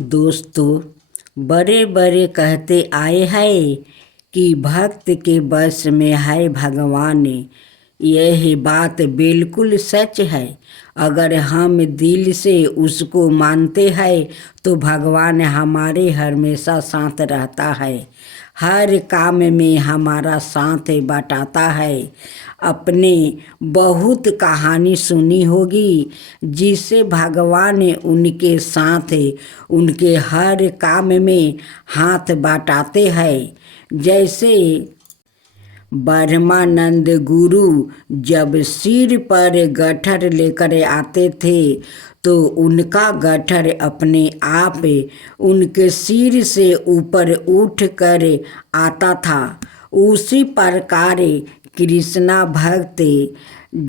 दोस्तों, बड़े बड़े कहते आए हैं कि भक्त के बस में है भगवान। यह बात बिल्कुल सच है। अगर हम दिल से उसको मानते हैं तो भगवान हमारे हमेशा साथ रहता है, हर काम में हमारा साथ बटाता है। अपने बहुत कहानी सुनी होगी जिससे भगवान उनके साथ उनके हर काम में हाथ बटाते हैं। जैसे ब्रह्मानंद गुरु जब सिर पर गट्ठर लेकर आते थे तो उनका गट्ठर अपने आप उनके सिर से ऊपर उठ कर आता था। उसी प्रकार कृष्णा भक्त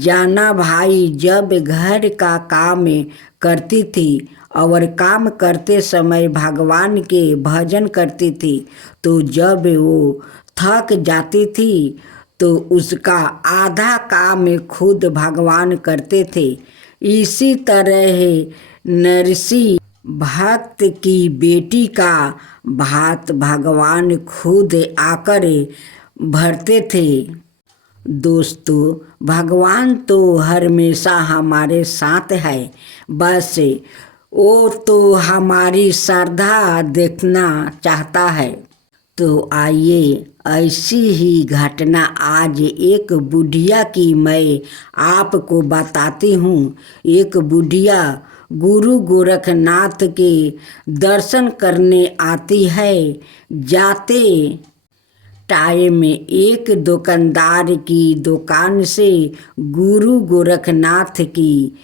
जाना भाई जब घर का काम करती थी और काम करते समय भगवान के भजन करती थी तो जब वो थक जाती थी तो उसका आधा काम खुद भगवान करते थे। इसी तरह नरसी भक्त की बेटी का भात भगवान खुद आकर भरते थे। दोस्तों, भगवान तो हमेशा हमारे साथ है, बस वो तो हमारी श्रद्धा देखना चाहता है। तो आइए ऐसी ही घटना आज एक बुढ़िया की मैं आपको बताती हूँ। एक बुढ़िया गुरु गोरखनाथ के दर्शन करने आती है। जाते टाइम में एक दुकानदार की दुकान से गुरु गोरखनाथ की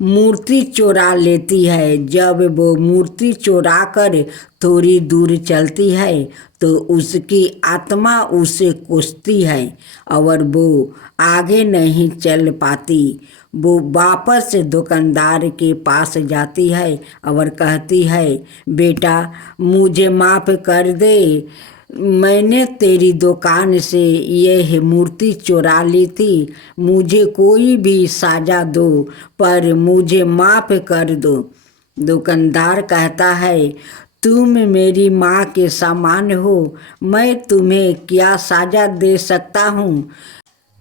मूर्ति चुरा लेती है। जब वो मूर्ति चुरा कर थोड़ी दूर चलती है तो उसकी आत्मा उसे कोसती है और वो आगे नहीं चल पाती। वो वापस दुकानदार के पास जाती है और कहती है, बेटा मुझे माफ़ कर दे, मैंने तेरी दुकान से यह मूर्ति चुरा ली थी। मुझे कोई भी सजा दो पर मुझे माफ़ कर दो। दुकानदार कहता है, तुम मेरी माँ के समान हो, मैं तुम्हें क्या सजा दे सकता हूँ।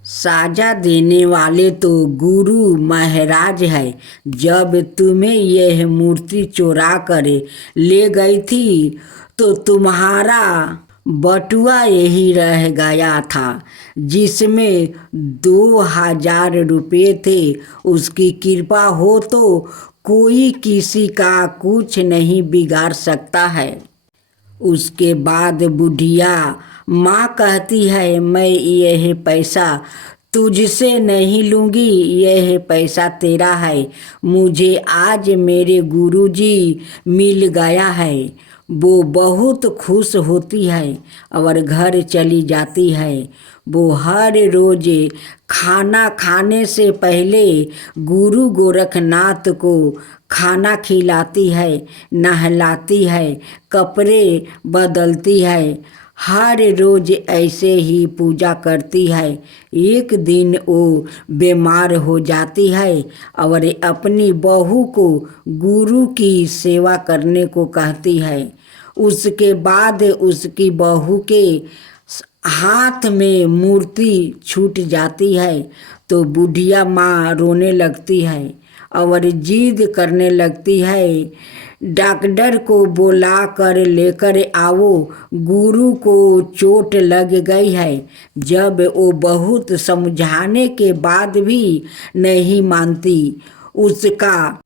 साजा देने वाले तो गुरु महाराज है। जब तुम्हें यह मूर्ति चुरा कर ले गई थी तो तुम्हारा बटुआ यही रह गया था जिसमें 2000 रुपये थे। उसकी कृपा हो तो कोई किसी का कुछ नहीं बिगाड़ सकता है। उसके बाद बुढ़िया माँ कहती है, मैं यह पैसा तुझसे नहीं लूँगी, यह पैसा तेरा है। मुझे आज मेरे गुरुजी मिल गया है। वो बहुत खुश होती है और घर चली जाती है। वो हर रोज खाना खाने से पहले गुरु गोरखनाथ को खाना खिलाती है, नहलाती है, कपड़े बदलती है, हर रोज ऐसे ही पूजा करती है। एक दिन वो बीमार हो जाती है और अपनी बहू को गुरु की सेवा करने को कहती है। उसके बाद उसकी बहू के हाथ में मूर्ति छूट जाती है तो बुढ़िया माँ रोने लगती है और जिद करने लगती है, डॉक्टर को बुला कर लेकर आओ, गुरु को चोट लग गई है। जब वो बहुत समझाने के बाद भी नहीं मानती, उसका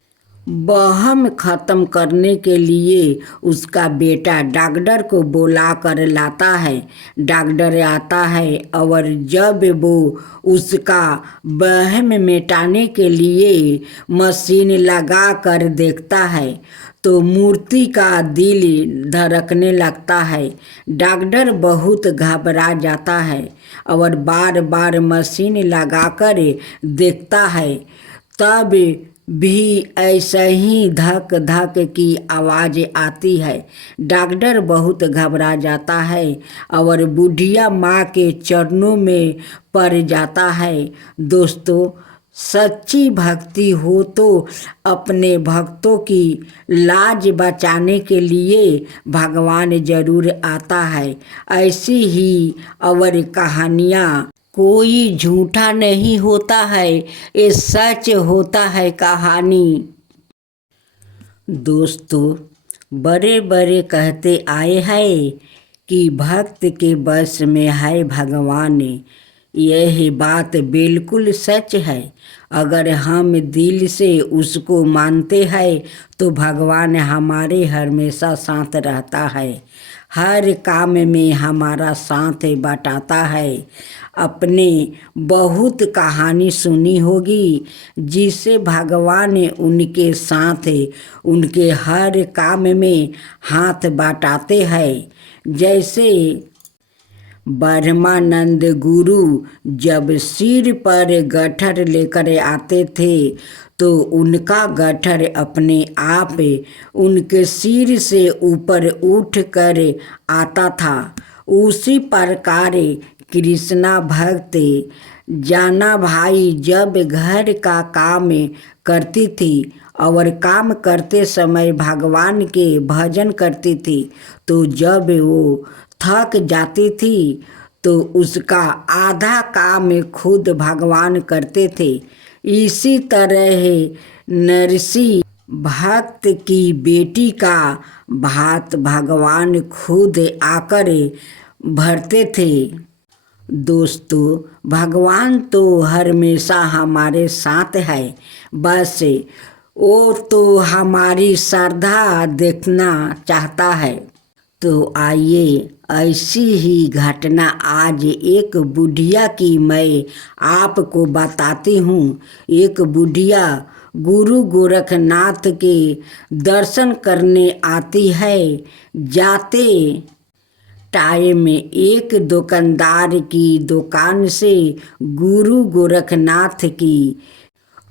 वहम खत्म करने के लिए उसका बेटा डॉक्टर को बुला कर लाता है। डॉक्टर आता है और जब वो उसका वहम मिटाने के लिए मशीन लगा कर देखता है तो मूर्ति का दिल धड़कने लगता है। डॉक्टर बहुत घबरा जाता है और बार बार मशीन लगाकर देखता है, तब भी ऐसा ही धक धक की आवाज़ आती है। डॉक्टर बहुत घबरा जाता है और बुढ़िया माँ के चरणों में पड़ जाता है। दोस्तों, सच्ची भक्ति हो तो अपने भक्तों की लाज बचाने के लिए भगवान जरूर आता है। ऐसी ही और कहानियाँ, कोई झूठा नहीं होता है, ये सच होता है कहानी। दोस्तों, बड़े बड़े कहते आए हैं कि भक्त के बस में है भगवान। यह बात बिल्कुल सच है। अगर हम दिल से उसको मानते हैं तो भगवान हमारे हमेशा साथ रहता है, हर काम में हमारा साथ बटाता है। अपने बहुत कहानी सुनी होगी जिससे भगवान उनके साथ उनके हर काम में हाथ बटाते हैं। जैसे ब्रह्मानंद गुरु जब सिर पर गट्ठर लेकर आते थे तो उनका गट्ठर अपने आप उनके सिर से ऊपर उठ कर आता था। उसी प्रकार कृष्णा भक्त जाना भाई जब घर का काम करती थी और काम करते समय भगवान के भजन करती थी, तो जब वो थक जाती थी तो उसका आधा काम खुद भगवान करते थे। इसी तरह नरसी भक्त की बेटी का भात भगवान खुद आकर भरते थे। दोस्तों, भगवान तो हमेशा हमारे साथ है, बस वो तो हमारी श्रद्धा देखना चाहता है। तो आइए ऐसी ही घटना आज एक बुढ़िया की मैं आपको बताती हूँ। एक बुढ़िया गुरु गोरखनाथ के दर्शन करने आती है। जाते टाइम में एक दुकानदार की दुकान से गुरु गोरखनाथ की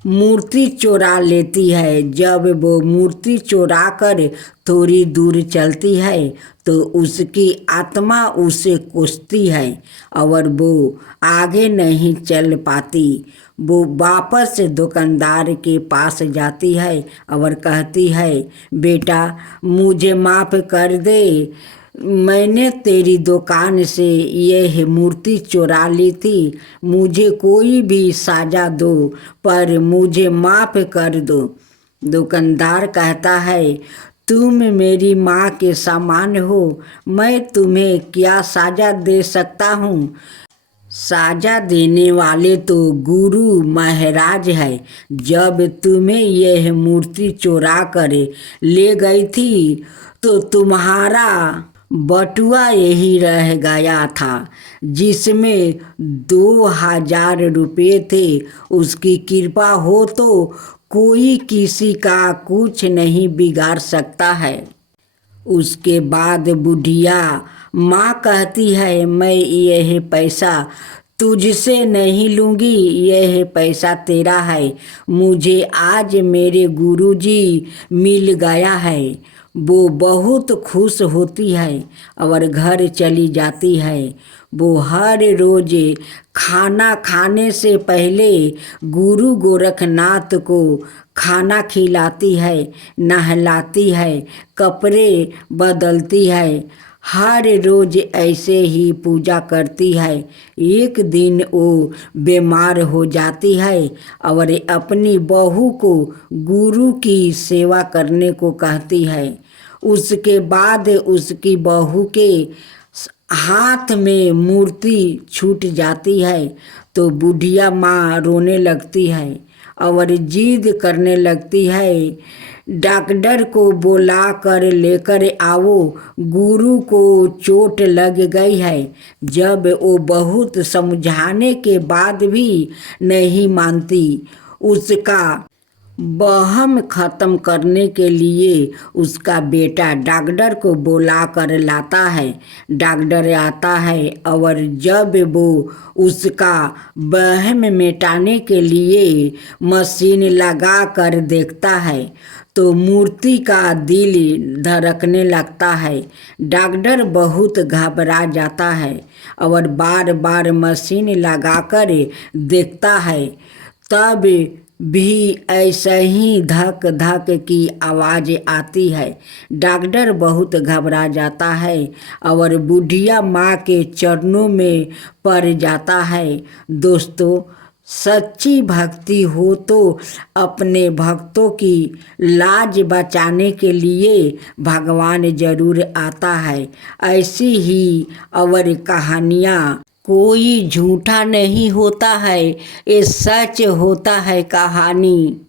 मूर्ति चुरा लेती है। जब वो मूर्ति चुरा कर थोड़ी दूर चलती है तो उसकी आत्मा उसे कोसती है और वो आगे नहीं चल पाती। वो वापस दुकानदार के पास जाती है और कहती है, बेटा मुझे माफ़ कर दे, मैंने तेरी दुकान से यह मूर्ति चुरा ली थी। मुझे कोई भी सजा दो पर मुझे माफ़ कर दो। दुकानदार कहता है, तुम मेरी माँ के समान हो, मैं तुम्हें क्या सजा दे सकता हूँ। साजा देने वाले तो गुरु महाराज है। जब तुम्हें यह मूर्ति चुरा कर ले गई थी तो तुम्हारा बटुआ यही रह गया था जिसमें 2000 रुपये थे। उसकी कृपा हो तो कोई किसी का कुछ नहीं बिगाड़ सकता है। उसके बाद बुढ़िया माँ कहती है, मैं यह पैसा तुझसे नहीं लूँगी, यह पैसा तेरा है। मुझे आज मेरे गुरुजी मिल गया है। वो बहुत खुश होती है और घर चली जाती है। वो हर रोज खाना खाने से पहले गुरु गोरखनाथ को खाना खिलाती है, नहलाती है, कपड़े बदलती है, हर रोज ऐसे ही पूजा करती है। एक दिन वो बीमार हो जाती है और अपनी बहू को गुरु की सेवा करने को कहती है। उसके बाद उसकी बहू के हाथ में मूर्ति छूट जाती है तो बुढ़िया माँ रोने लगती है और जिद करने लगती है, डॉक्टर को बुला कर लेकर आओ, गुरु को चोट लग गई है। जब वो बहुत समझाने के बाद भी नहीं मानती, उसका वहम खत्म करने के लिए उसका बेटा डॉक्टर को बुला कर लाता है। डॉक्टर आता है और जब वो उसका वहम मिटाने के लिए मशीन लगा कर देखता है तो मूर्ति का दिल धड़कने लगता है। डॉक्टर बहुत घबरा जाता है और बार बार मशीन लगाकर देखता है तब भी ऐसा ही धक धक की आवाज़ आती है। डॉक्टर बहुत घबरा जाता है और बुढ़िया माँ के चरणों में पड़ जाता है। दोस्तों, सच्ची भक्ति हो तो अपने भक्तों की लाज बचाने के लिए भगवान जरूर आता है। ऐसी ही और कहानियाँ, कोई झूठा नहीं होता है, ये सच होता है कहानी।